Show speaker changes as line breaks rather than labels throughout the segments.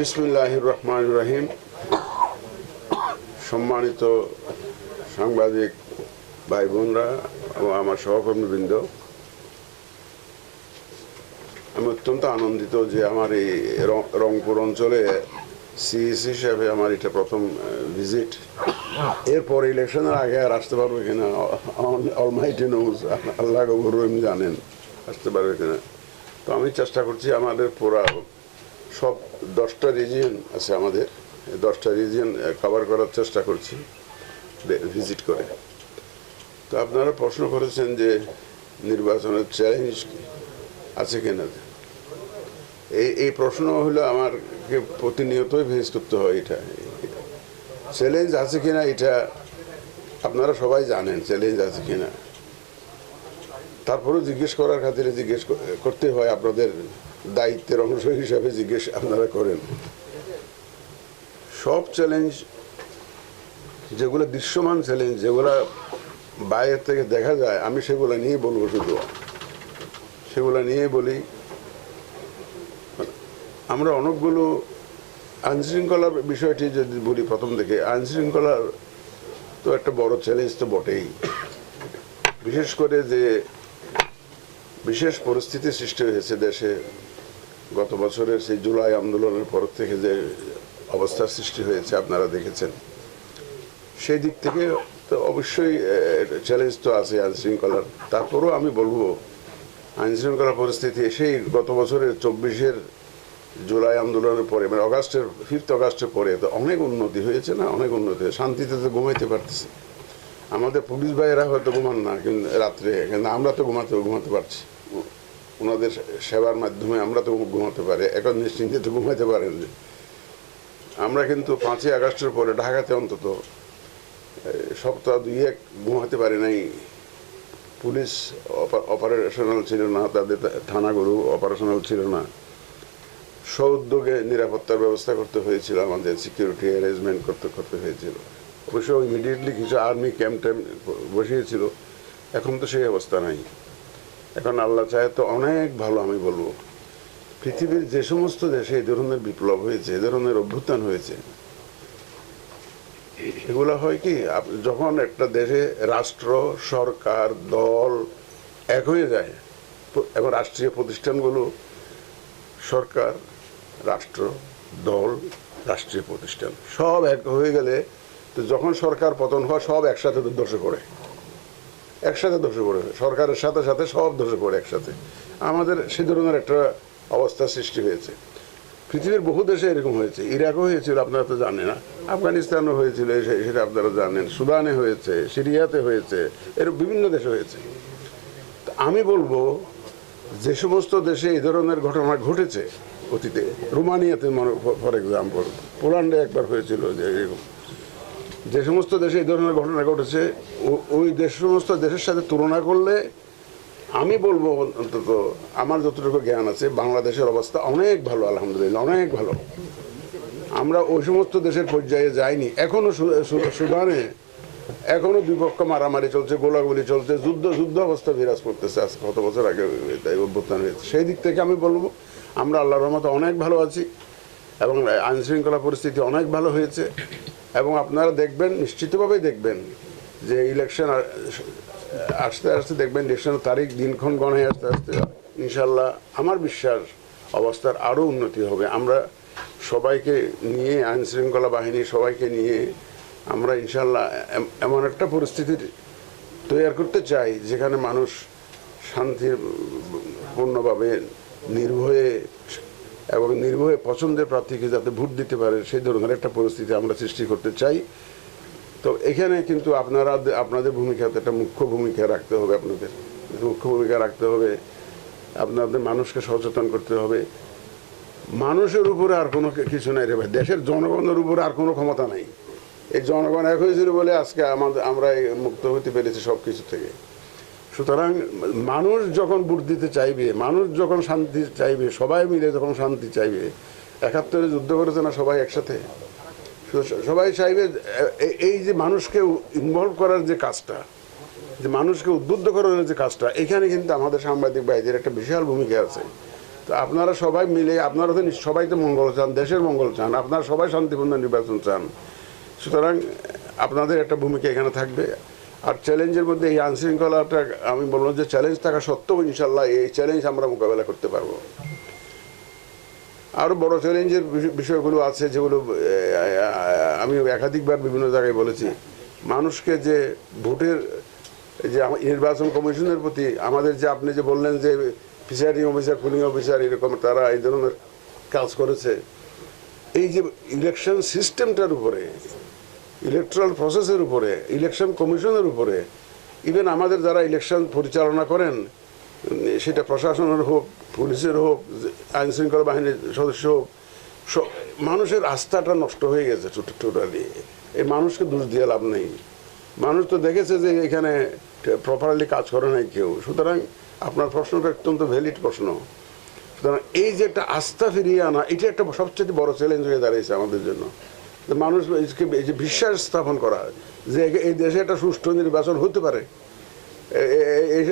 বিসমুল্লাহ রহমান রহিম সম্মানিত সাংবাদিক ভাই বোনরা এবং আমার সহকর্মীবৃন্দ, আমি অত্যন্ত আনন্দিত যে আমার এই রংপুর অঞ্চলে সিএস হিসাবে আমার এটা প্রথম ভিজিট এরপর ইলেকশনের আগে আর আসতে পারবে কিনা অলমাইটি নোজ আল্লাহ রহিম জানেন, আসতে পারবে কিনা। তো আমি চেষ্টা করছি আমাদের পুরা সব দশটা রিজিয়ন আছে আমাদের। দশটা রিজিয়ন কভার করার চেষ্টা করছি ভিজিট করে। তো আপনারা প্রশ্ন করেছেন যে নির্বাচনের চ্যালেঞ্জ আছে কিনা? এই এই প্রশ্ন হলো আমারকে প্রতিনিয়তই ফেস করতে হয় এটা। চ্যালেঞ্জ আছে কিনা এটা আপনারা সবাই জানেন চ্যালেঞ্জ আছে কিনা। তারপরেও জিজ্ঞেস করার খাতিরে জিজ্ঞেস করতে হয় আপনাদের দায়িত্বের অংশ হিসাবে জিজ্ঞেস আপনারা করেন। সব চ্যালেঞ্জ যেগুলো দৃশ্যমান চ্যালেঞ্জ যেগুলো বাইরের থেকে দেখা যায়, আমি সেগুলো নিয়ে বলব শুধু। সেগুলো নিয়ে বলি। আমরা অনেকগুলো আইনশৃঙ্খলার বিষয়টি যদি বলি প্রথম থেকে আইনশৃঙ্খলার তো একটা বড় চ্যালেঞ্জ তো বটেই। বিশেষ করে যে বিশেষ পরিস্থিতি সৃষ্টি হয়েছে দেশে গত বছরের সেই জুলাই আন্দোলনের পর থেকে যে অবস্থার সৃষ্টি হয়েছে, আপনারা দেখেছেন। সেই দিক থেকে তো অবশ্যই চ্যালেঞ্জ তো আছে আইন শৃঙ্খলার। তারপরেও আমি বলব, আইন শৃঙ্খলা পরিস্থিতি সেই গত বছরের চব্বিশের জুলাই আন্দোলনের পরে মানে অগাস্টের ফিফথ অগাস্টের পরে তো অনেক উন্নতি হয়েছে না? অনেক উন্নতি। শান্তিতে তো ঘুমাইতে পারতেছে। আমাদের পুলিশ ভাইয়েরা হয়তো ঘুমান না, কিন্তু রাত্রে, কিন্তু আমরা তো ঘুমাতে ঘুমাতে পারছি। ওনাদের সেবার মাধ্যমে আমরা তো ঘুমাতে পারি, এখন নিশ্চিন্তে তো ঘুমাতে পারেন আমরা কিন্তু পাঁচই আগস্টের পরে ঢাকাতে অন্তত সপ্তাহ দুই এক ঘুমাতে পারি নাই। পুলিশ অপারেশনাল ছিল না, তাদের থানাগুলো অপারেশনাল ছিল না। সউদ্যোগে নিরাপত্তার ব্যবস্থা করতে হয়েছিল আমাদের, সিকিউরিটি অ্যারেঞ্জমেন্ট করতে করতে হয়েছিল। অবশ্য ইমিডিয়েটলি কিছু আর্মি ক্যাম্প ট্যাম্প বসিয়েছিল, এখন তো সেই অবস্থা নাই। এখন আল্লাহ চায় তো অনেক ভালো আমি বলব। পৃথিবীর যে সমস্ত দেশে এই ধরনের বিপ্লব হয়েছে, এই ধরনের অভ্যুত্থান হয়েছে, এগুলো হয় কি যখন একটা দেশে রাষ্ট্র, সরকার, দল এক হয়ে যায় এবং রাষ্ট্রীয় প্রতিষ্ঠানগুলো, সরকার, রাষ্ট্র, দল, রাষ্ট্রীয় প্রতিষ্ঠান সব এক হয়ে গেলে, তো যখন সরকার পতন হয় সব একসাথে ধসে পড়ে একসাথে ধসে পড়ে। সরকারের সাথে সাথে সব ধসে পড়ে একসাথে। আমাদের সে ধরনের একটা অবস্থার সৃষ্টি হয়েছে। পৃথিবীর বহু দেশে এরকম হয়েছে। ইরাকও হয়েছিল, আপনারা তো জানেন না। আফগানিস্তানও হয়েছিল সেটা আপনারা জানেন। সুদানে হয়েছে, সিরিয়াতে হয়েছে, এর বিভিন্ন দেশে হয়েছে। আমি বলব, যে সমস্ত দেশে এই ধরনের ঘটনা ঘটেছে অতীতে, রোমানিয়াতে ফর এক্সাম্পল পোল্যান্ডে একবার হয়েছিল যে এরকম। যে সমস্ত দেশে এই ধরনের ঘটনা ঘটেছে ওই দেশ, সমস্ত দেশের সাথে তুলনা করলে আমি বলব অন্তত আমার যতটুকু জ্ঞান আছে, বাংলাদেশের অবস্থা অনেক ভালো, আলহামদুলিল্লাহ, অনেক ভালো। আমরা ওই সমস্ত দেশের পর্যায়ে যাইনি। এখনও সু- সু- সুদানে এখনও বিপক্ষ মারামারি চলছে, গোলাগুলি চলছে, যুদ্ধ যুদ্ধ অবস্থা বিরাজ করতেছে আজ, কত বছর আগে অভ্যুত্থান হয়েছে। সেই দিক থেকে আমি বলব, আমরা আল্লাহর রহমতে অনেক ভালো আছি। এবং আইন শৃঙ্খলা পরিস্থিতি অনেক ভালো হয়েছে। এবং আপনারা দেখবেন, নিশ্চিতভাবেই দেখবেন যে ইলেকশন আসতে আসতে দেখবেন ইলেকশনের তারিখ, দিনক্ষণ গণে আসতে আসতে ইনশাল্লাহ আমার বিশ্বাস অবস্থার আরও উন্নতি হবে। আমরা সবাইকে নিয়ে আইন শৃঙ্খলা বাহিনী সবাইকে নিয়ে আমরা ইনশাল্লাহ এমন একটা পরিস্থিতির তৈরি করতে চাই যেখানে মানুষ শান্তির পূর্ণভাবে নির্ভয়ে এবং নির্ভয়ে পছন্দের প্রার্থীকে যাতে ভোট দিতে পারে, সেই ধরনের একটা পরিস্থিতি আমরা সৃষ্টি করতে চাই। তো এখানে কিন্তু আপনারা, আপনাদের ভূমিকাতে একটা মুখ্য ভূমিকা রাখতে হবে আপনাদের। মুখ্য ভূমিকা রাখতে হবে, আপনাদের মানুষকে সচেতন করতে হবে। মানুষের উপরে আর কোনো কিছু নাই রে ভাই, দেশের জনগণের উপরে আর কোনো ক্ষমতা নাই। এই জনগণ এক হয়েছিল বলে আজকে আমাদের, আমরা মুক্ত হতে পেরেছি সব কিছু থেকে। সুতরাং মানুষ যখন দিতে চাইবে, মানুষ যখন শান্তি চাইবে, সবাই মিলে যখন শান্তি চাইবে, একাত্তরে যুদ্ধ করেছে না সবাই একসাথে? সবাই চাইবে এই যে মানুষকে ইনভলভ করার যে কাজটা, যে মানুষকে উদ্বুদ্ধ করার যে কাজটা, এখানে কিন্তু আমাদের সাংবাদিক ভাইদের একটা বিশাল ভূমিকা আছে। তো আপনারা সবাই মিলে, আপনারা তো সবাই তো মঙ্গল চান, দেশের মঙ্গল চান, আপনারা সবাই শান্তিপূর্ণ নির্বাচন চান। সুতরাং আপনাদের একটা ভূমিকা এখানে থাকবে। আর চ্যালেঞ্জের মধ্যে এই আইনশৃঙ্খলাটা, আমি বললাম যে চ্যালেঞ্জ থাকা সত্ত্বেও ইনশাল্লাহ এই চ্যালেঞ্জ আমরা মোকাবেলা করতে পারব। আরও বড় চ্যালেঞ্জের বিষয়গুলো আছে যেগুলো আমি একাধিকবার বিভিন্ন জায়গায় বলেছি। মানুষকে যে ভোটের, যে নির্বাচন কমিশনের প্রতি আমাদের যে আপনি যে বললেন যে প্রিসাইডিং অফিসার পুলিং অফিসার এরকম তারা এই ধরনের কাজ করেছে। এই যে ইলেকশন সিস্টেমটার উপরে ইলেকট্রাল প্রসেসের উপরে ইলেকশন কমিশনের উপরে ইভেন আমাদের যারা ইলেকশন পরিচালনা করেন, সেটা প্রশাসনের হোক, পুলিশের হোক আইন শৃঙ্খলা বাহিনীর সদস্য হোক মানুষের আস্থাটা নষ্ট হয়ে গেছে টোটালি। এই মানুষকে দোষ দিয়ে লাভ নেই। মানুষ তো দেখেছে যে এখানে প্রপারলি কাজ করে নাই কেউ। সুতরাং আপনার প্রশ্নটা অত্যন্ত ভ্যালিড প্রশ্ন। সুতরাং এই যে একটা আস্থা ফিরিয়ে আনা, এটা একটা সবচেয়ে বড় চ্যালেঞ্জ হয়ে দাঁড়িয়েছে আমাদের জন্য। যে মানুষ এই যে বিশ্বাস স্থাপন করা যে এই দেশে একটা সুষ্ঠু নির্বাচন হতে পারে।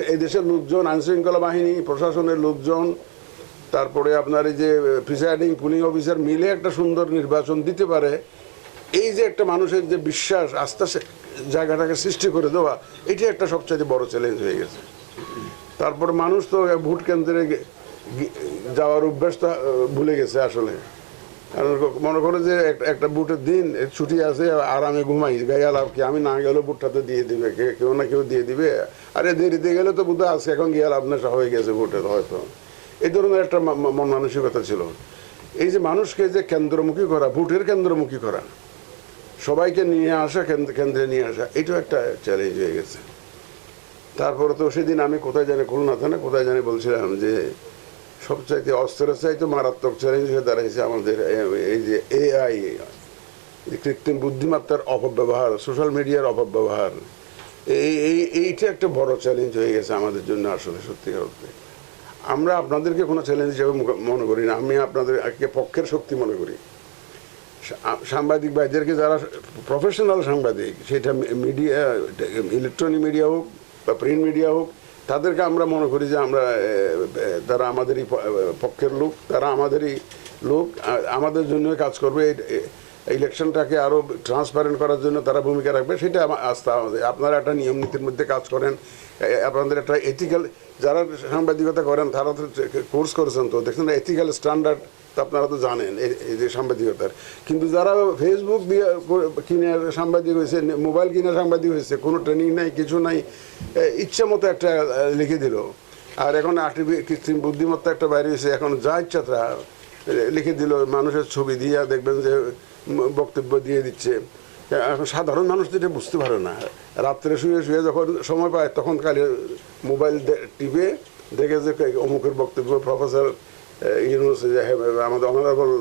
এই দেশের লোকজন, আইনশৃঙ্খলা বাহিনী, প্রশাসনের লোকজন, তারপরে আপনার এই যে প্রিসাইডিং পুলিং অফিসার মিলে একটা সুন্দর নির্বাচন দিতে পারে। এই যে একটা মানুষের যে বিশ্বাস, আস্থা সে- জায়গাটাকে সৃষ্টি করে দেওয়া, এটি একটা সবচেয়ে বড় চ্যালেঞ্জ হয়ে গেছে। তারপর মানুষ তো ভোট কেন্দ্রে যাওয়ার অভ্যাসটা ভুলে গেছে আসলে। মনে করে যে একটা বুটের দিন ছুটি আছে আরামে ঘুমাই গাইয়া লাভ কি? আমি না গেলেও বুটটা তো দিয়ে দিবে কেউ না কেউ দিয়ে দিবে। আরে দেরিতে গেলে তো বুধ আজকে, এখন গিয়ে লাভ নেশা হয়ে গেছে বুটের, হয়তো। এই ধরনের একটা মন মানসিকতা ছিল। এই যে মানুষকে যে কেন্দ্রমুখী করা ভোটের কেন্দ্রমুখী করা, সবাইকে নিয়ে আসা, কেন্দ্র- নিয়ে আসা, এটাও একটা চ্যালেঞ্জ হয়ে গেছে। তারপরে তো সেদিন আমি কোথায় জানি খুলনাতে না কোথায় জানি বলছিলাম যে সবচাইতে অস্ত্রের চাইতে মারাত্মক চ্যালেঞ্জ হয়ে দাঁড়িয়েছে আমাদের এই যে এআই কৃত্রিম বুদ্ধিমত্তার অপব্যবহার, সোশ্যাল মিডিয়ার অপব্যবহার, এই এই, এইটা একটা বড় চ্যালেঞ্জ হয়ে গেছে আমাদের জন্য আসলে সত্যি অর্থে আমরা আপনাদেরকে কোনো চ্যালেঞ্জ হিসেবে মনে করি না, আমি আপনাদের একে পক্ষের শক্তি মনে করি। সাংবাদিক ভাইদেরকে যারা প্রফেশনাল সাংবাদিক, সেটা মিডিয়া ইলেকট্রনিক মিডিয়া হোক বা প্রিন্ট মিডিয়া হোক তাদেরকে আমরা মনে করি যে আমরা তারা আমাদেরই পক্ষের লোক, তারা আমাদেরই লোক আমাদের জন্য কাজ করবে। ইলেকশনটাকে আরও ট্রান্সপারেন্ট করার জন্য তারা ভূমিকা রাখবে, সেটা আস্থা। আমাদের আপনারা একটা নিয়ম নীতির মধ্যে কাজ করেন আপনাদের একটা এথিক্যাল যারা সাংবাদিকতা করেন, তারা তো কোর্স করেছেন তো, দেখছেন এথিক্যাল স্ট্যান্ডার্ড তো আপনারা তো জানেন এই যে সাংবাদিকতার। কিন্তু যারা ফেসবুক দিয়ে কিনে সাংবাদিক হয়েছে মোবাইল কিনে সাংবাদিক হয়েছে কোনো ট্রেনিং নাই কিছু নাই ইচ্ছা মতো একটা লিখে দিল। আর এখন আর্টিফি কৃত্রিম বুদ্ধিমত্তা একটা বাইরে হয়েছে এখন যা ইচ্ছা তা এ, লিখে দিল মানুষের ছবি দিয়ে দেখবেন যে বক্তব্য দিয়ে দিচ্ছে। এখন সাধারণ মানুষ এটা বুঝতে পারে না। রাত্রে শুয়ে শুয়ে যখন সময় পায় তখন খালি মোবাইল টিপে দেখে যে অমুকের বক্তব্য প্রফেসর ইউনুস আমাদের অনারেবল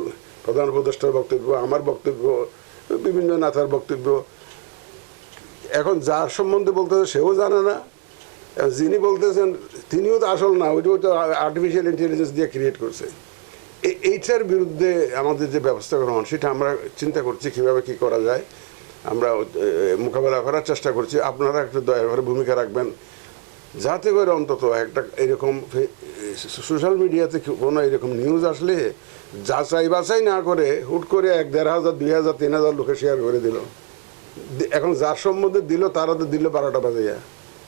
প্রধান উপদেষ্টার বক্তব্য, আমার বক্তব্য, বিভিন্ন নেতার বক্তব্য। এখন যার সম্বন্ধে বলতেছে সেও জানে না। যিনি বলতেছেন, তিনিও তো আসল না, ওইটাও তো আর্টিফিশিয়াল ইন্টেলিজেন্স দিয়ে ক্রিয়েট করছে। এইটার বিরুদ্ধে আমাদের যে ব্যবস্থা গ্রহণ, সেটা আমরা চিন্তা করছি কীভাবে কি করা যায়। আমরা মোকাবেলা করার চেষ্টা করছি। আপনারা একটু দয়া করে ভূমিকা রাখবেন। যাতে করে অন্তত একটা এরকম সোশ্যাল মিডিয়াতে কোনো এরকম নিউজ আসলে যাচাই বাছাই না করে হুট করে এক দেড় হাজার, দুই হাজার, তিন হাজার লোকে শেয়ার করে দিল। এখন যার সম্বন্ধে দিল তারা তো দিল বারোটা বাজে যায়।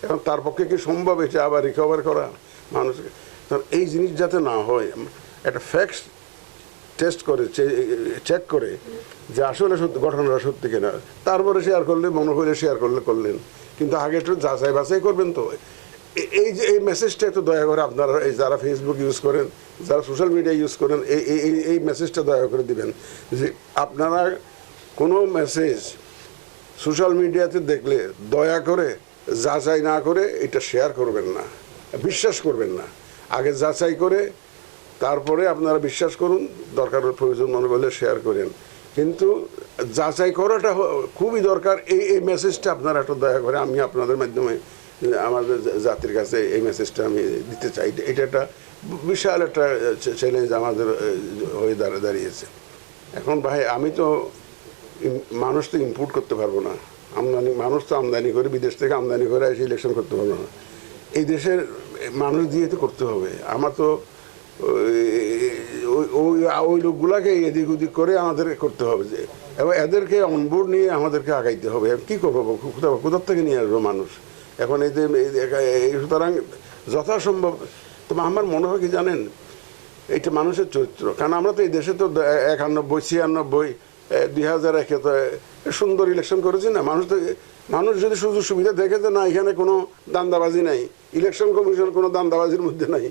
এখন তার পক্ষে কি সম্ভব এটা আবার রিকভার করা? মানুষকে তো এই জিনিস যাতে না হয় একটা ফ্যাক্টস টেস্ট করে চেক করে যে আসলে সত্যি ঘটনাটা সত্যি কিনা। তারপরে শেয়ার করলে, মনে হলে শেয়ার করলে করলেন। কিন্তু আগে একটু যাচাই বাছাই করবেন তো। এই যে, এই মেসেজটা একটু দয়া করে আপনারা এই যারা ফেসবুক ইউজ করেন, যারা সোশ্যাল মিডিয়া ইউজ করেন, এই এই- এই মেসেজটা দয়া করে দিবেন। যে আপনারা কোনো মেসেজ সোশ্যাল মিডিয়াতে দেখলে দয়া করে, যাচাই না করে এটা শেয়ার করবেন না। বিশ্বাস করবেন না। আগে যাচাই করে, তারপরে আপনারা বিশ্বাস করুন, দরকার প্রয়োজন মনে করলে শেয়ার করেন। কিন্তু যাচাই করাটা খুবই দরকার। এই এই মেসেজটা আপনারা একটু দয়া করে, আমি আপনাদের মাধ্যমে আমাদের জাতির কাছে এই মেসেজটা আমি দিতে চাই। এটা একটা বিশাল একটা চ্যালেঞ্জ আমাদের হয়ে দাঁড়া- দাঁড়িয়েছে। এখন ভাই, আমি তো মানুষ তো ইম্পোর্ট করতে পারব না। আমদানি মানুষ তো আমদানি করে বিদেশ থেকে আমদানি করে এসে ইলেকশন করতে পারব না। এই দেশের মানুষ দিয়ে তো করতে হবে। আমার তো, ওই- ওই লোকগুলাকে এদিক ওদিক করে আমাদের করতে হবে যে, এবং এদেরকে অনবোর্ড নিয়ে আমাদেরকে আগাইতে হবে। কি করব? কোথা কোথার থেকে নিয়ে আসব মানুষ? এখন এই যে সুতরাং যথাসম্ভব, তো আমার মনে হয় কি জানেন, এইটা মানুষের চরিত্র। কারণ আমরা তো এই দেশে তো একানব্বই, ছিয়ানব্বই দুই হাজার একে তো সুন্দর ইলেকশন করেছি না। মানুষ তো, মানুষ যদি সুযোগ সুবিধা দেখে যে না, এখানে কোনো দান্দাবাজি নাই ইলেকশন কমিশন কোনো দান্দাবাজির মধ্যে নাই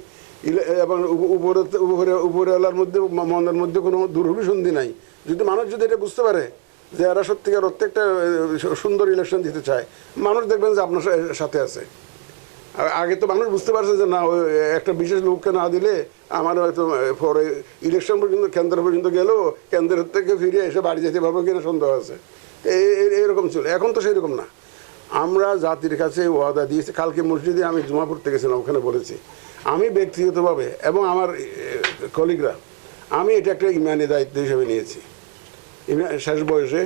এবং উপরে উপরে, উপরেওয়ালার মধ্যে মনের মধ্যে কোনো দুরভিসন্ধি নাই। যদি মানুষ যদি এটা বুঝতে পারে যে এরা সত্যিকার প্রত্যেকটা সুন্দর ইলেকশন দিতে চায়। মানুষ দেখবেন যে আপনার সাথে আছে। আগে তো মানুষ বুঝতে পারছে যে না একটা বিশেষ লোককে না দিলে আমার হয়তো পরে ইলেকশন পর্যন্ত, কেন্দ্র পর্যন্ত গেলেও কেন্দ্রের থেকে ফিরে এসে বাড়ি যেতে পারব কিনা সন্দেহ আছে। এরকম ছিল। এখন তো সেরকম না। আমরা জাতির কাছে ওয়াদা দিয়েছি। কালকে মসজিদে আমি জমা পড়তে গেছিলাম ওখানে বলেছি। আমি ব্যক্তিগতভাবে এবং আমার কলিগরা আমি এটা একটা ইমানি দায়িত্ব হিসেবে নিয়েছি। শেষ বয়সে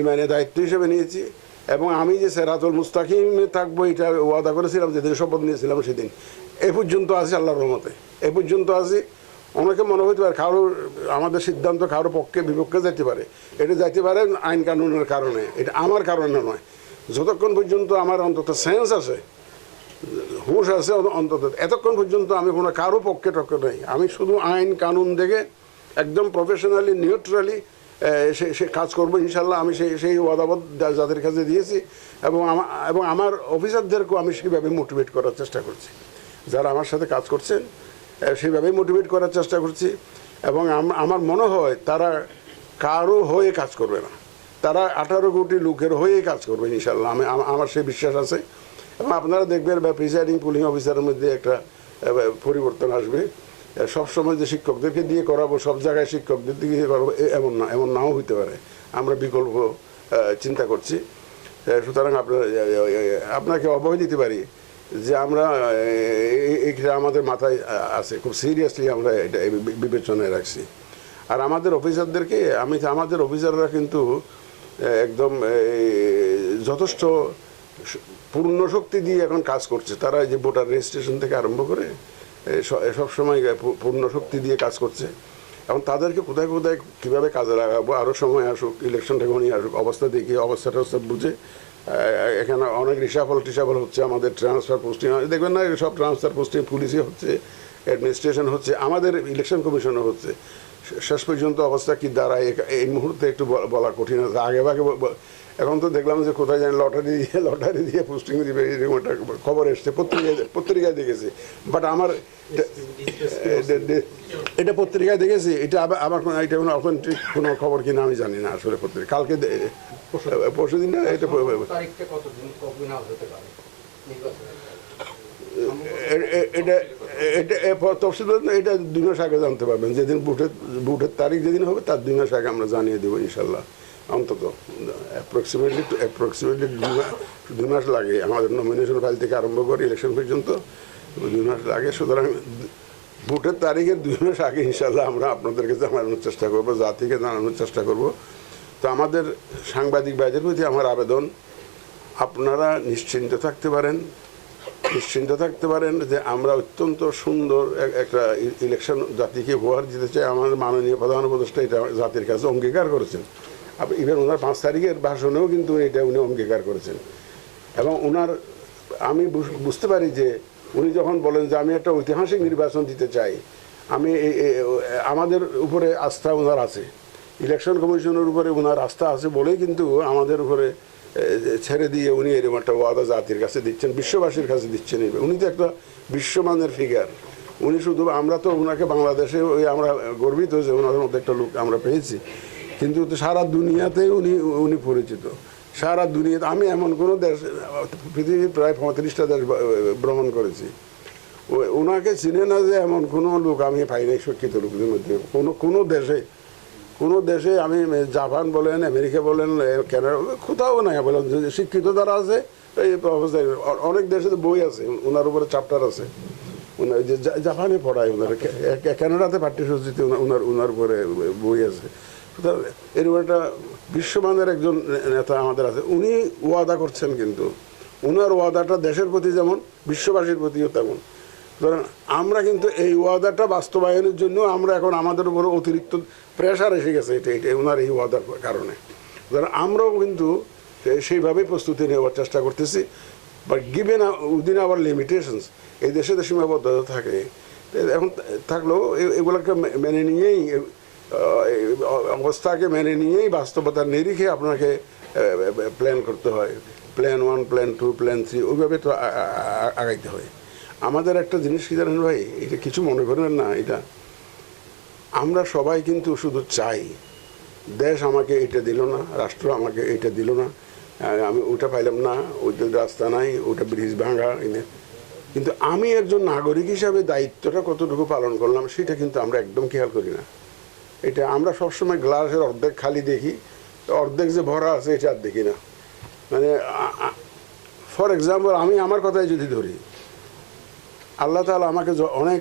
ইমানের দায়িত্ব হিসেবে নিয়েছি। এবং আমি যে সেরাতুল মুস্তাকিমে থাকব, এটা ওয়াদা করেছিলাম, যেদিন শপথ নিয়েছিলাম সেদিন। এ পর্যন্ত আছি আল্লাহর রহমতে। এ পর্যন্ত আছি। অনেকে মনে হইতে পারে কারও আমাদের সিদ্ধান্ত কারও পক্ষে বিপক্ষে যেতে পারে। এটা যাইতে পারে আইন কানুনের কারণে। এটা আমার কারণে নয়। যতক্ষণ পর্যন্ত আমার অন্তত সেন্স আছে, হুঁশ আছে অন্তত, এতক্ষণ পর্যন্ত আমি কোনো কারও পক্ষে টক্ষে নেই। আমি শুধু আইন কানুন দেখে একদম প্রফেশনালি নিউট্রালি সে সে কাজ করব, ইনশাল্লাহ আমি সেই সেই ওয়াদাবদ যাদের কাছে দিয়েছি এবং আমার এবং আমার অফিসারদেরকেও আমি সেইভাবে মোটিভেট করার চেষ্টা করছি। যারা আমার সাথে কাজ করছেন সেইভাবেই মোটিভেট করার চেষ্টা করছি এবং আমার মনে হয় তারা কারও হয়ে কাজ করবে না। তারা আঠারো কোটি লোকের হয়েই কাজ করবে, ইনশাল্লাহ। আমি আমার সেই বিশ্বাস আছে। এবং আপনারা দেখবেন বা প্রিসাইডিং পুলিং অফিসারের মধ্যে একটা পরিবর্তন আসবে। সব সময় যে শিক্ষকদেরকে দিয়ে করাবো, সব জায়গায় শিক্ষকদের দিয়ে করাবো এমন না, এমন নাও হইতে পারে। আমরা বিকল্প চিন্তা করছি। সুতরাং আপনার আপনাকে অবয় দিতে পারি যে আমরা এটা আমাদের মাথায় আছে, খুব সিরিয়াসলি আমরা এটা বিবেচনায় রাখছি। আর আমাদের অফিসারদেরকে, আমি, আমাদের অফিসাররা কিন্তু একদম যথেষ্ট পূর্ণ শক্তি দিয়ে এখন কাজ করছে। তারা এই যে ভোটার রেজিস্ট্রেশন থেকে আরম্ভ করে এই স- সব সময় পূর্ণ শক্তি দিয়ে কাজ করছে। এখন তাদেরকে কোথায় কোথায়, কীভাবে কাজে লাগাবো? আরও সময় আসুক ইলেকশনটা ঘনিয়ে আসুক, অবস্থা দেখি, অবস্থা টবস্থা বুঝে। এখানে অনেক রিসাফল টিসাফল হচ্ছে আমাদের ট্রান্সফার পোস্টিং দেখবেন না, সব ট্রান্সফার পোস্টিং পুলিশে হচ্ছে অ্যাডমিনিস্ট্রেশন হচ্ছে, আমাদের ইলেকশন কমিশনও হচ্ছে। শেষ পর্যন্ত অবস্থা কি দাঁড়ায় এই মুহূর্তে একটু বলা- কঠিন আছে। আগে ভাগে এখন তো দেখলাম যে কোথায় জানি লটারি দিয়ে লটারি দিয়ে পোস্টিং দিবে এরকম একটা খবর এসছে পত্রিকায় পত্রিকায় দেখেছি। বাট আমার এটা- পত্রিকায় দেখেছি এটা আবার আমার কোনো এটা কোনো অথেন্টিক কোনো খবর কিনা আমি জানি না আসলে পত্রিকা। কালকে পরশু দিন না এটা এটা এটা তফসিল এটা দুই মাস আগে জানতে পারবেন যেদিন বুটের বুটের তারিখ যেদিন হবে তার দুই মাস আগে আমরা জানিয়ে দেবো ইনশাল্লাহ। অন্তত অ্যাপ্রক্সিমেটলি অ্যাপ্রক্সিমেটলি দুই মাস লাগে। আমাদের নমিনেশন ফাইল থেকে আরম্ভ করে ইলেকশন পর্যন্ত দুই মাস লাগে। সুতরাং ভোটের তারিখের দুই মাস আগে ইনশাল্লাহ আমরা আপনাদেরকে জানানোর চেষ্টা করব, জাতিকে জানানোর চেষ্টা করব। তো আমাদের সাংবাদিক ভাইদের প্রতি আমার আবেদন, আপনারা নিশ্চিন্ত থাকতে পারেন, নিশ্চিন্ত থাকতে পারেন যে আমরা অত্যন্ত সুন্দর একটা ইলেকশন জাতিকে উপহার দিতে চাই। আমাদের মাননীয় প্রধান উপদেষ্টা এটা জাতির কাছে অঙ্গীকার করেছেন। ইভেন ওনার পাঁচ তারিখের ভাষণেও কিন্তু এটা উনি অঙ্গীকার করেছেন। এবং ওনার আমি বুঝ- বুঝতে পারি যে উনি যখন বলেন যে আমি একটা ঐতিহাসিক নির্বাচন দিতে চাই, আমি আমাদের উপরে আস্থা ওনার আছে। ইলেকশন কমিশনের উপরে ওনার আস্থা আছে বলেই কিন্তু আমাদের উপরে ছেড়ে দিয়ে উনি এরকম একটা ওয়াদা জাতির কাছে দিচ্ছেন, বিশ্ববাসীর কাছে দিচ্ছেন উনি তো একটা বিশ্বমানের ফিগার উনি শুধু, আমরা তো ওনাকে বাংলাদেশে ওই আমরা গর্বিত যে ওনাদের মধ্যে একটা লোক আমরা পেয়েছি। কিন্তু তো সারা দুনিয়াতেই উনি উনি পরিচিত। সারা দুনিয়াতে আমি এমন কোনো দেশ পৃথিবীর প্রায় পঁয়ত্রিশটা দেশ ভ্রমণ করেছি। ওনাকে চিনে না যে এমন কোনো লোক আমি পাই নাই শিক্ষিত লোকদের মধ্যে। কোনো কোনো দেশে কোনো দেশে আমি জাপান বলেন আমেরিকা বলেন এ, কানাডা কোথাও নাই। বলেন শিক্ষিত যারা আছে এই প্রফেসর অনেক দেশে তো বই আছে ওনার উপরে চ্যাপ্টার আছে। ওনার যে জাপানে পড়ায় ওনার কে- কে- কানাডাতে পাঠ্যসূচিতে ওনার- ওনার উপরে বই আছে। এরকম একটা বিশ্বমানের একজন নেতা আমাদের আছে, উনি ওয়াদা করছেন কিন্তু। ওনার ওয়াদাটা দেশের প্রতি যেমন, বিশ্ববাসীর প্রতিও তেমন। সুতরাং আমরা কিন্তু এই ওয়াদাটা বাস্তবায়নের জন্য আমরা এখন আমাদের উপর অতিরিক্ত প্রেশার এসে গেছে, এটা এটা ওনার এই ওয়াদার কারণে। সুতরাং আমরাও কিন্তু সেইভাবেই প্রস্তুতি নেওয়ার চেষ্টা করতেছি। But given within our limitations এই দেশে তো সীমাবদ্ধতা থাকে, এখন থাকলেও এগুলোকে মেনে নিয়েই অবস্থাকে মেনে নিয়েই বাস্তবতার নিরিখে আপনাকে প্ল্যান করতে হয়। Plan one plan two plan three ওইভাবে তো আগাইতে হয়। আমাদের একটা জিনিস কি জানেন ভাই? এটা কিছু মনে করবেন না, এটা আমরা সবাই কিন্তু শুধু চাই, দেশ আমাকে এটা দিল না, রাষ্ট্র আমাকে এটা দিল না আমি ওটা পাইলাম না, ওইটা রাস্তা নাই, ওটা ব্রিজ ভাঙা কিন্তু আমি একজন নাগরিক হিসাবে দায়িত্বটা কতটুকু পালন করলাম, সেটা কিন্তু আমরা একদম খেয়াল করি না। এটা আমরা সবসময় গ্লাসের অর্ধেক খালি দেখি অর্ধেক যে ভরা আছে এটা আর দেখি না। মানে ফর এক্সাম্পল আমি আমার কথাই যদি ধরি, আল্লাহ তাআলা আমাকে অনেক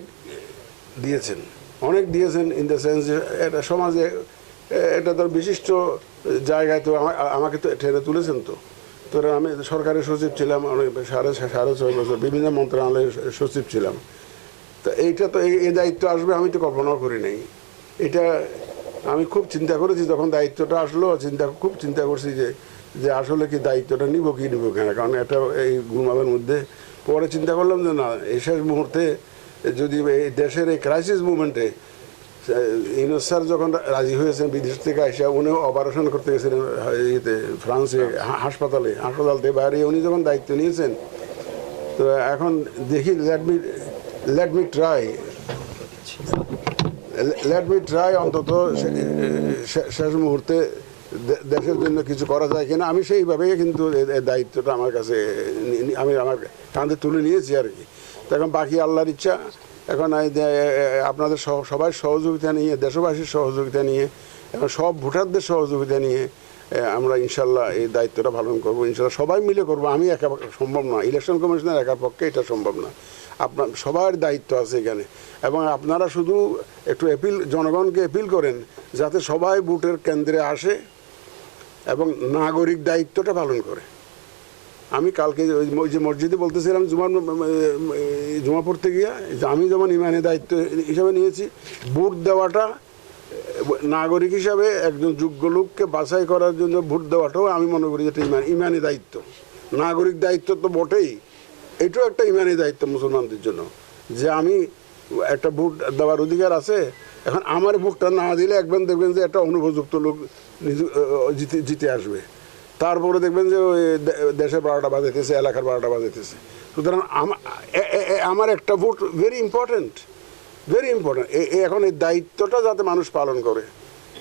দিয়েছেন অনেক দিয়েছেন ইন দ্য সেন্স যে, এটা সমাজে এটা তো বিশিষ্ট জায়গায় তো আমা- আমাকে তো টেনে তুলেছেন তো। তো আমি সরকারি সচিব ছিলাম, অনেক সাড়ে সাড়ে ছয় বছর, বিভিন্ন মন্ত্রণালয়ের সচিব ছিলাম। তো এইটা তো এই দায়িত্ব আসবে, আমি তো কল্পনাও করি নাই। এটা আমি খুব চিন্তা করেছি যখন দায়িত্বটা আসলো, চিন্তা, খুব চিন্তা করছি যে যে আসলে কি দায়িত্বটা নিব কি নিব কেন? কারণ এটা এই ঘুমাবের মধ্যে পরে চিন্তা করলাম যে না, এই শেষ মুহূর্তে যদি এই দেশের এই ক্রাইসিস মুভমেন্টে ইউনুস স্যার যখন রাজি হয়েছেন বিদেশ থেকে আসে উনি অপারেশন করতে গেছিলেন ইয়েতে ফ্রান্সে হাসপাতালে, হাসপাতাল থেকে বাইরে, উনি যখন দায়িত্ব নিয়েছেন, তো এখন দেখি let me let me try let me try অন্তত শেষ মুহূর্তে দেশের জন্য কিছু করা যায় কিনা, আমি সেইভাবেই কিন্তু দায়িত্বটা আমার কাছে আমি আমার কাঁধে তুলে নিয়েছি আর কি। এখন বাকি আল্লাহর ইচ্ছা, এখন আপনাদের সবার সহযোগিতা নিয়ে, দেশবাসীর সহযোগিতা নিয়ে এবং সব ভোটারদের সহযোগিতা নিয়ে আমরা ইনশাল্লাহ এই দায়িত্বটা পালন করব, ইনশাল্লাহ সবাই মিলে করব। আমি একা সম্ভব না, ইলেকশন কমিশনের একার পক্ষে এটা সম্ভব না। আপনার, সবার দায়িত্ব আছে এখানে। এবং আপনারা শুধু একটু অ্যাপিল জনগণকে অ্যাপিল করেন, যাতে সবাই ভোটের কেন্দ্রে আসে এবং নাগরিক দায়িত্বটা পালন করে। আমি কালকে ওই যে মসজিদে বলতেছিলাম, জুমার জুমা পড়তে গিয়া আমি যেমন ইমানের দায়িত্ব হিসাবে নিয়েছি, ভোট দেওয়াটা নাগরিক হিসাবে একজন যোগ্য লোককে বাছাই করার জন্য ভোট দেওয়াটাও আমি মনে করি যেটা ইমান ইমানি দায়িত্ব। নাগরিক দায়িত্ব তো বটেই। এটাও একটা ইমানি দায়িত্ব মুসলমানদের জন্য। যে আমি একটা ভোট দেওয়ার অধিকার আছে, এখন আমার ভোটটা না দিলে একবার দেখবেন যে একটা অনুপযুক্ত লোক জিতে জিতে আসবে। তারপরে দেখবেন যে ওই দেশের বারোটা বাজাইতেছে, এলাকার বারোটা বাজাইতেছে। সুতরাং আমার একটা vote very important very important এখন এই দায়িত্বটা যাতে মানুষ পালন করে,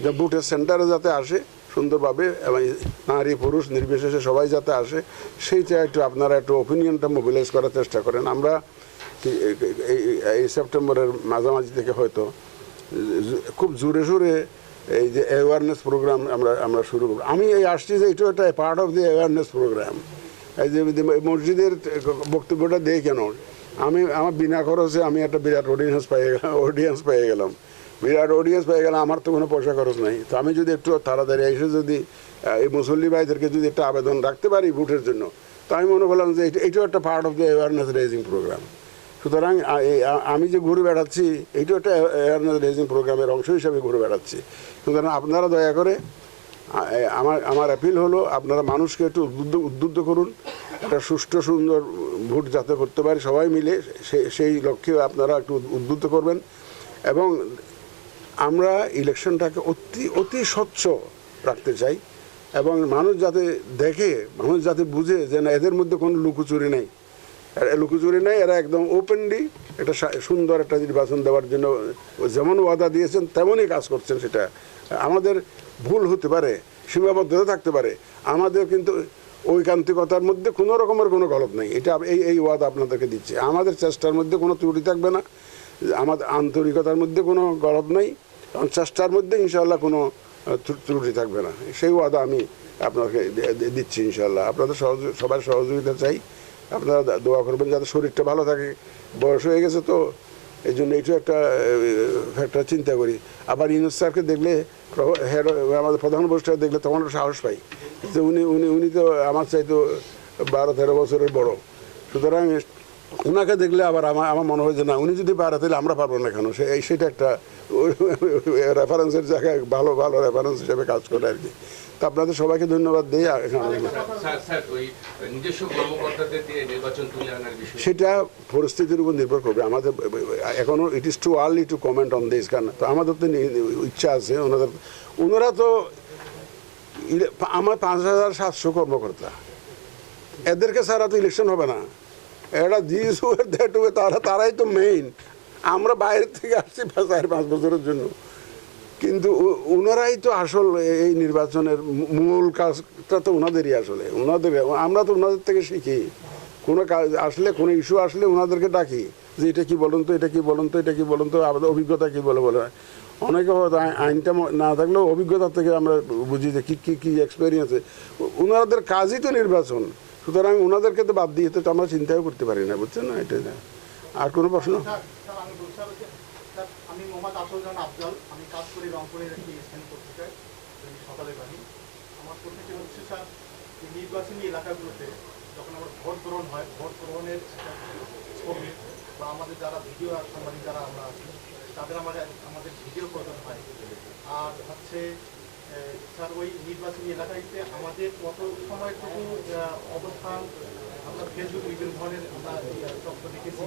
যে ভোটের সেন্টারে যাতে আসে সুন্দরভাবে এবং নারী, পুরুষ, নির্বিশেষে সবাই যাতে আসে সেইটা একটু আপনারা একটু ওপিনিয়নটা মোবিলাইজ করার চেষ্টা করেন। আমরা এই- সেপ্টেম্বরের মাঝামাঝি থেকে হয়তো খুব জোরে সোরে এই যে অ্যাওয়ারনেস প্রোগ্রাম আমরা আমরা শুরু করব। আমি এই আসছি যে এটা একটা part of the awareness program এই যে মসজিদের বক্তব্যটা দেই কেন? আমি, আমার বিনা খরচে আমি একটা বিরাট অডিয়েন্স পেয়ে গেলাম অডিয়েন্স পেয়ে গেলাম। বিরাট অডিয়েন্স পেয়ে গেলাম, আমার তো কোনো পয়সা খরচ নাই। তো আমি যদি একটু তাড়াতাড়ি এসে যদি এই মুসল্লি ভাইদেরকে যদি একটা আবেদন রাখতে পারি ভোটের জন্য, তো আমি মনে করলাম যে এটা- এটাও একটা part of the awareness raising program সুতরাং আমি যে ঘুরে বেড়াচ্ছি, এইটাও একটা অ্যাওয়ারনেস রেজিং প্রোগ্রামের অংশ হিসাবে ঘুরে বেড়াচ্ছি। সুতরাং আপনারা দয়া করে আমার আমার অ্যাপিল হলো, আপনারা মানুষকে একটু উদ্বুদ্ধ উদ্বুদ্ধ করুন। একটা সুষ্ঠু, সুন্দর ভোট যাতে করতে পারে সবাই মিলে সেই লক্ষ্যে আপনারা একটু উদ্বুদ্ধ করবেন। এবং আমরা ইলেকশনটাকে অতি অতি স্বচ্ছ রাখতে চাই এবং মানুষ যাতে দেখে, মানুষ যাতে বুঝে যে না, এদের মধ্যে কোনো লুকোচুরি নেই। লুকোচুরি নেই, এরা একদম ওপেনলি একটা সুন্দর একটা নির্বাচন দেওয়ার জন্য যেমন ওয়াদা দিয়েছেন, তেমনই কাজ করছেন সেটা। আমাদের ভুল হতে পারে, সীমাবদ্ধতা থাকতে পারে। আমাদের কিন্তু ঐকান্তিকতার মধ্যে কোনো রকমের কোনো গলত নেই। এটা এই এই ওয়াদা আপনাদেরকে দিচ্ছে। আমাদের চেষ্টার মধ্যে কোনো ত্রুটি থাকবে না। আমাদের আন্তরিকতার মধ্যে কোনো গলত নেই। চেষ্টার মধ্যে ইনশাল্লাহ কোনো ত্রুটি থাকবে না। সেই ওয়াদা আমি আপনাকে দিচ্ছি ইনশাল্লাহ আপনাদের সহযোগ সবার সহযোগিতা চাই। আপনারা দোয়া করবেন যাতে শরীরটা ভালো থাকে। বয়স হয়ে গেছে তো এই জন্য এইটা একটা ফ্যাক্টর চিন্তা করি। আবার ইউনুস স্যারকে দেখলে আমাদের প্রধান উপদেষ্টা দেখলে তখন সাহস পাই। যে উনি উনি উনি তো আমার চাইতো বারো তেরো বছরের বড়। সুতরাং ওনাকে দেখলে আবার আমার আমার মনে হয় যে না উনি যদি পারে তাহলে আমরা পারব না কেন? সে- সেটা একটা রেফারেন্সের জায়গায় ভালো ভালো রেফারেন্স হিসেবে কাজ করে আর কি। তা আপনাদের সবাইকে ধন্যবাদ দিই সেটা পরিস্থিতির উপর নির্ভর করবে। আমাদের এখনও it is too early to comment on this কারণ তো আমাদের তো ইচ্ছা আছে ওনাদের ওনারা তো আমার পাঁচ হাজার সাতশো কর্মকর্তা। এদেরকে ছাড়া তো ইলেকশন হবে না। এটা দিস দ্যাট হুয়ে তারা, তারাই তো মেইন আমরা বাইরে থেকে আসছি চার পাঁচ বছরের জন্য। কিন্তু ওনারাই তো আসল এই নির্বাচনের মূল কাজটা তো ওনাদেরই আসলে। ওনাদের আমরা তো ওনাদের থেকে শিখি। কোনো কাজ আসলে, কোনো ইস্যু আসলে ওনাদেরকে ডাকি। যে এটা কি বলুন তো, এটা কি বলুন তো, এটা কি বলুন তো, আমাদের অভিজ্ঞতা কি বলে বলে। অনেকে হয়তো আই- আইনটা না থাকলেও অভিজ্ঞতা থেকে আমরা বুঝি যে কী কী কী এক্সপেরিয়েন্স ওনাদের কাজই তো নির্বাচন। সুতরাং ওনাদেরকে তো বাদ দিয়ে তো আমরা চিন্তাও করতে পারি না, বুঝছেন না? এটা। আর কোনো প্রশ্ন?
আমি আফজল আমি কাজ করি একটি বাড়ি। আমার হচ্ছে, স্যার নির্বাচনী এলাকাগুলোতে যখন আমার ভোট গ্রহণ হয়, ভোট গ্রহণের বা আমাদের যারা ভিডিও সাংবাদিক যারা আমরা তাদের আমাদের আমাদের ভিডিও প্রদান হয়। আর হচ্ছে স্যার ওই নির্বাচনী এলাকাতে আমাদের কত সময়টুকু অবস্থান আমরা ফেসবুক বিভিন্ন ধরনের আমরা তথ্য দেখেছি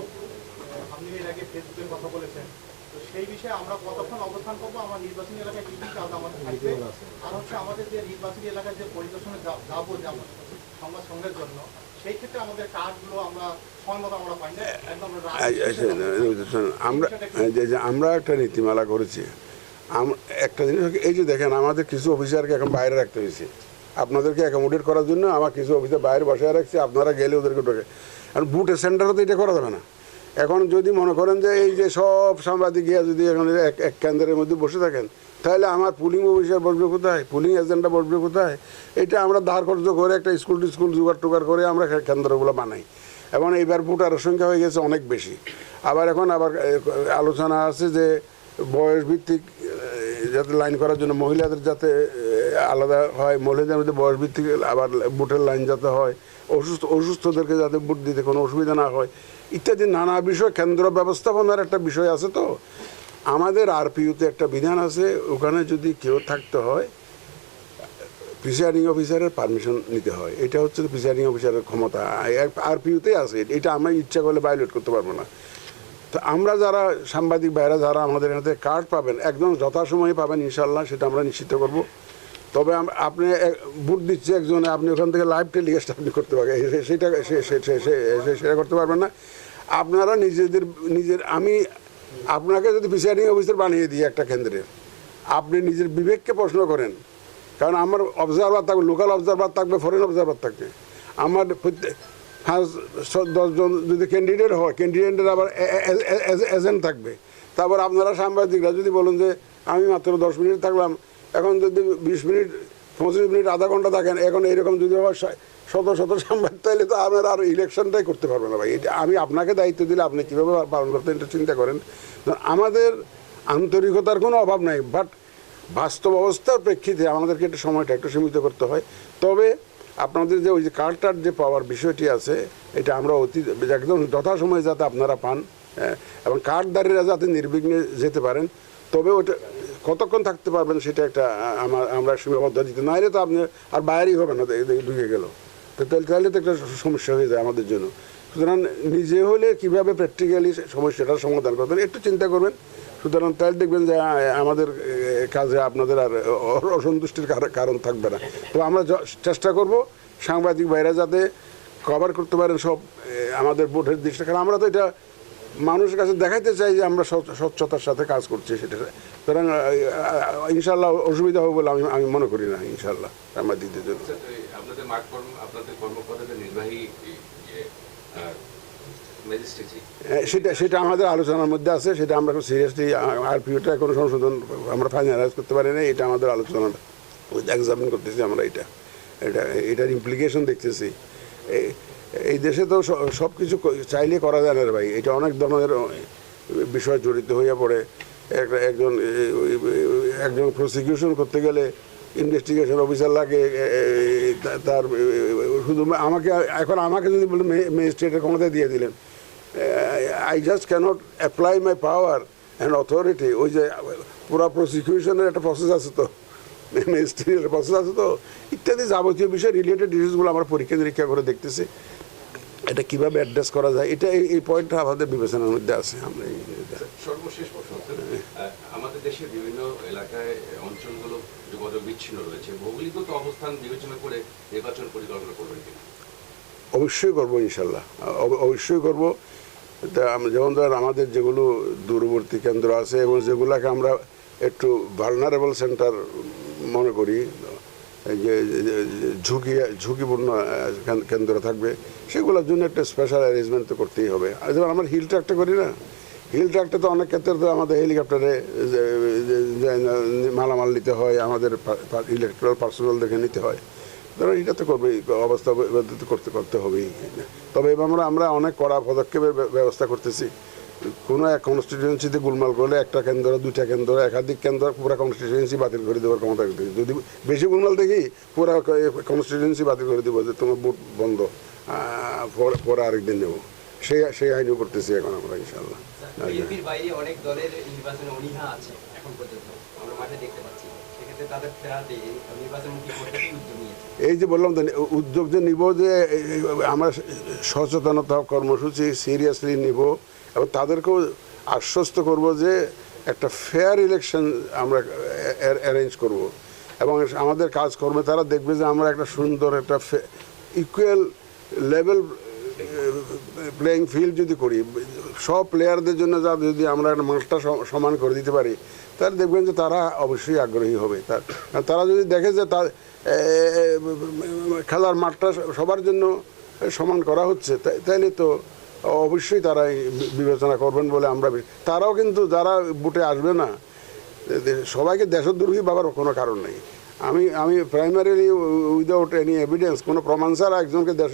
আপনি এর আগে ফেসবুকের কথা বলেছেন তো সেই বিষয়ে আমরা কতক্ষণ অবস্থান করব আমার নির্বাচনী এলাকায় কি কি কাজ আমাদের থাকবে আর হচ্ছে আমাদের যে নির্বাচনী এলাকায় যে পরিদর্শনে যাব যে আমরা সংবাদ সংগ্রহের জন্য সেই ক্ষেত্রে আমাদের কাজগুলো আমরা আমরা
একটা নীতিমালা করেছি একটা জিনিস এই যে দেখেন আমাদের কিছু অফিসারকে এখন বাইরে রাখতে হয়েছে। আপনাদেরকে অ্যাকোমোডেট করার জন্য আমার কিছু অফিসার বাইরে বসে রাখছি, আপনারা গেলে ওদেরকে ঢোকে। আর বুটের সেন্টারে তো এটা করা যাবে না। এখন যদি মনে করেন যে এই যে সব সাংবাদিক গিয়া যদি এখন এক এক কেন্দ্রের মধ্যে বসে থাকেন, তাহলে আমার পুলিং অফিসার বসবে কোথায়? পুলিং এজেন্টটা বসবে কোথায়? এটা আমরা ধার খরচ করে একটা স্কুল টিস্কুল জোগাড় টোগাড় করে আমরা কেন্দ্রগুলো বানাই। এবং এইবার ভোটারের সংখ্যা হয়ে গেছে অনেক বেশি। আবার এখন আবার আলোচনা আছে যে বয়স ভিত্তিক যাতে লাইন করার জন্য মহিলাদের যাতে আলাদা হয়, মহিলাদের মধ্যে বয়স ভিত্তিক আবার বুটের লাইন যাতে হয়, অসুস্থ, অসুস্থদেরকে যাতে বুট দিতে কোনো অসুবিধা না হয়, ইত্যাদি নানা বিষয়, কেন্দ্র ব্যবস্থাপনার একটা বিষয় আছে তো। আমাদের আরপিইউতে একটা বিধান আছে, ওখানে যদি কেউ থাকতে হয় প্রিসাইডিং অফিসারের পারমিশন নিতে হয়। এটা হচ্ছে প্রিসাইডিং অফিসারের ক্ষমতা, আর আরপিইউতে আছে, এটা আমরা ইচ্ছা করলে ভায়োলেট করতে পারব না। তো আমরা যারা সাংবাদিক ভাইরা, যারা আমাদের এখানে কার্ড পাবেন, একদম যথাসময়ে পাবেন ইনশাল্লাহ সেটা আমরা নিশ্চিত করব। তবে আপনি ভোট দিচ্ছে একজনে, আপনি ওখান থেকে লাইভ টেলিকাস্ট আপনি করতে পারবেন। সেটা সেটা করতে পারবেন না। আপনারা নিজেদের, নিজের, আমি আপনাকে যদি প্রিসাইডিং অফিসার বানিয়ে দিই একটা কেন্দ্রের আপনি নিজের বিবেককে প্রশ্ন করেন। কারণ আমার অবজারভার থাকবে লোকাল অবজারভার থাকবে ফরেন অবজারভার থাকবে। আমার প্রত্যেক ফার্স্ট দশজন যদি ক্যান্ডিডেট হয় ক্যান্ডিডেটের আবার এজেন্ট থাকবে। তারপর আপনারা সাংবাদিকরা যদি বলেন যে, আমি মাত্র দশ মিনিট থাকলাম, এখন যদি বিশ মিনিট, পঁচিশ মিনিট, আধা ঘণ্টা থাকেন, এখন এইরকম যদি হয় শা- শত শত সাংবাদিক তাইলে তো আপনারা আর ইলেকশনটাই করতে পারবে না ভাই। এটা আমি আপনাকে দায়িত্ব দিলে আপনি কীভাবে পালন করতেন এটা চিন্তা করেন। আমাদের আন্তরিকতার কোনো অভাব নাই বাট বাস্তব অবস্থার প্রেক্ষিতে আমাদেরকে একটু সময়টা একটু সীমিত করতে হয়। তবে আপনাদের যে ওই যে কার্ডটার যে পাওয়ার বিষয়টি আছে এটা আমরা অতি একদম যথাসময়ে যাতে আপনারা পান হ্যাঁ, এবং কার্ডদারীরা যাতে নির্বিঘ্নে যেতে পারেন তবে ওটা কতক্ষণ থাকতে পারবেন সেটা একটা আমার আমরা সীমাবদ্ধ দিতে নাইলে তো আপনি আর বাইরেই হবে না ঢুকে গেল। তো তাহলে তো একটা সমস্যা হয়ে যায় আমাদের জন্য। সুতরাং নিজে হলে কীভাবে প্র্যাকটিক্যালি সমস্যাটার সমাধান করবেন একটু চিন্তা করবেন। সুতরাং তাহলে দেখবেন যে আমাদের কাজে আপনাদের আর অসন্তুষ্টির কার- কারণ থাকবে না। তো আমরা চেষ্টা করব সাংবাদিক ভাইরা যাতে কভার করতে পারেন সব আমাদের ভোটের দিকটা কারণ আমরা তো এটা মানুষের কাছে দেখাইতে চাই যে আমরা স্বচ্ছ- স্বচ্ছতার সাথে কাজ করছি সেটা। সুতরাং ইনশাল্লাহ অসুবিধা হবে বলে আমি আমি মনে করি না ইনশাল্লাহ
আপনাদের কর্মকর্তাদের নির্বাহী
সেটা সেটা আমাদের আলোচনার মধ্যে আছে, সেটা আমরা সিরিয়াসলি আরপিওটা কোনো সংশোধন আমরা ফাইনালাইজ করতে পারি না এটা আমাদের আলোচনা এক্সামিন করতেছি আমরা এটা। এটা, এটার ইমপ্লিকেশন দেখতেছি। এই- দেশে তো সব কিছু চাইলে করা যায় না ভাই, এটা অনেক ধরনের বিষয় জড়িত হইয়া পড়ে। একটা, একজন একজন প্রসিকিউশন করতে গেলে ইনভেস্টিগেশন অফিসার লাগে তার শুধু আমাকে, এখন আমাকে যদি বলে ম্যাজিস্ট্রেটের ক্ষমতা দিয়ে দিলেন I just cannot apply my power and authority ওই যে পুরো প্রসিকিউশনের একটা প্রসেস আছে তো মিনিস্ট্রিয়াল প্রসেস আছে তো ইত্যাদি যাবতীয় বিষয় রিলেটেড ইস্যুসগুলো আমরা পরীক্ষা নিরীক্ষা করে দেখতেছি এটা কীভাবে অ্যাড্রেস করা যায় এটা এই- এই পয়েন্টটা আমাদের বিবেচনার মধ্যে আছে আমরা
সর্বশেষ প্রশ্ন আমাদের দেশের বিভিন্ন এলাকায় অঞ্চলগুলো যোগাযোগ বিচ্ছিন্ন রয়েছে ভৌগোলিকগত অবস্থান বিবেচনা করে নির্বাচন পরিকল্পনা করবেন
অবশ্যই করব ইনশাল্লাহ। অবশ্যই করব। তা যেমন ধরেন আমাদের যেগুলো দূরবর্তী কেন্দ্র আছে এবং যেগুলোকে আমরা একটু ভালনারেবল সেন্টার মনে করি যে ঝুঁকি, ঝুঁকিপূর্ণ কেন- কেন্দ্র থাকবে, সেগুলোর জন্য একটা স্পেশাল অ্যারেঞ্জমেন্ট তো করতেই হবে। আর যেমন আমরা হিল ট্র্যাকটা করি না হিল ট্র্যাকটা তো অনেক ক্ষেত্রে তো আমাদের হেলিকপ্টারে মালামাল নিতে হয়, আমাদের ইলেকট্রাল পার্সোনাল দেখে নিতে হয়। ধরো এটা তো করবেই অবস্থা তো করতে করতে হবেই। তবে এবার আমরা অনেক কড়া পদক্ষেপের ব্যবস্থা করতেছি। কোনো এক কনস্টিটিউয়েন্সিতে গোলমাল করলে একটা কেন্দ্র, দুইটা কেন্দ্র, একাধিক কেন্দ্র পুরো কনস্টিটিউয়েন্সি বাতিল করে দেওয়ার ক্ষমতা যদি বেশি গোলমাল দেখি, পুরো কনস্টিটিউয়েন্সি বাতিল করে দেবো যে তোমার ভোট বন্ধ পরে- আরেকদিন নেব। সেই সেই আইনও করতেছি এখন আমরা ইনশাল্লাহ
নির্বাচনে দেখতে পাচ্ছি। সেক্ষেত্রে তাদের ফেরাতে এই
এই যে বললাম তো, উদ্যোগ যে নিব যে, আমরা সচেতনতা কর্মসূচি সিরিয়াসলি নিব এবং তাদেরকেও আশ্বস্ত করব যে একটা ফেয়ার ইলেকশন আমরা অ্যারেঞ্জ করব। এবং আমাদের কাজকর্মে তারা দেখবে যে আমরা একটা সুন্দর একটা ইকুয়াল লেভেল প্লেয়িং ফিল্ড যদি করি, সব প্লেয়ারদের জন্য যা যদি আমরা একটা মাঠটা সমান করে দিতে পারি, তাহলে দেখবেন যে তারা অবশ্যই আগ্রহী হবে। তার যদি দেখে যে তার খেলার মাঠটা সবার জন্য সমান করা হচ্ছে। তাই- তাইলে তো অবশ্যই তারা বিবেচনা করবেন বলে আমরা তারাও কিন্তু যারা বুটে আসবে না সবাইকে দেশদ্রোহী ভাবার কোনো কারণ নেই। আমি আমি প্রাইমারিলি উইদাউট এনি এভিডেন্স কোনো প্রমাণ ছাড়া একজনকে দেশ,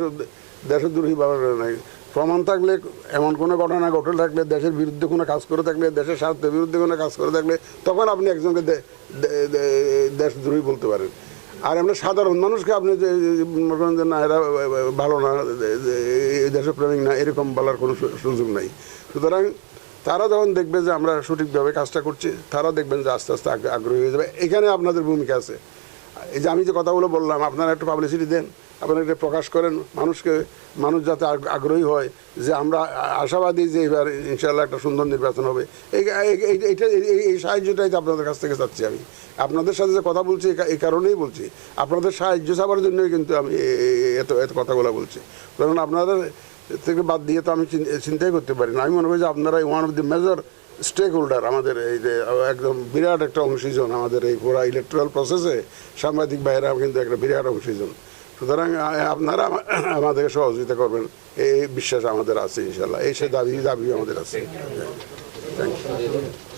দেশদ্রোহী ভাবার নাই। প্রমাণ থাকলে, এমন কোনো ঘটনা ঘটে থাকলে, দেশের বিরুদ্ধে কোনো কাজ করে থাকলে, দেশের স্বার্থের বিরুদ্ধে কোনো কাজ করে থাকলে, তখন আপনি একজনকে দেশদ্রোহী বলতে পারেন। আর আমরা সাধারণ মানুষকে আপনি মনে যে, না, এরা ভালো না দেশপ্রেমিক না, এরকম বলার কোনো সুযোগ নাই। সুতরাং তারা যখন দেখবে যে আমরা সঠিকভাবে কাজটা করছি, তারা দেখবেন যে আস্তে আস্তে আগ্রহী হয়ে যাবে। এখানে আপনাদের ভূমিকা আছে। এই যে আমি যে কথাগুলো বললাম, আপনারা একটু পাবলিসিটি দেন। আপনারা এটা প্রকাশ করেন, মানুষকে, মানুষ যাতে আগ্রহী হয় যে আমরা আশাবাদী যে এবার ইনশাল্লাহ একটা সুন্দর নির্বাচন হবে। এই, এই- সাহায্যটাই তো আপনাদের কাছ থেকে চাচ্ছি আমি। আপনাদের সাথে যে কথা বলছি এই কারণেই বলছি। আপনাদের সাহায্য চাবার জন্যই কিন্তু আমি এত এত কথাগুলো বলছি। কারণ আপনাদের থেকে বাদ দিয়ে তো আমি চিন্তাই করতে পারি না। আমি মনে করি যে আপনারা one of the major stakeholder আমাদের এই যে, একদম বিরাট একটা অংশীজন আমাদের এই পুরো ইলেকট্রাল প্রসেসে সাংবাদিক ভাইয়েরা কিন্তু একটা বিরাট অংশীজন। সুতরাং আপনারা আমাদেরকে সহযোগিতা করবেন। এই বিশ্বাস আমাদের আছে ইনশাল্লাহ এই সে দাবি দাবি আমাদের আছে। Thank you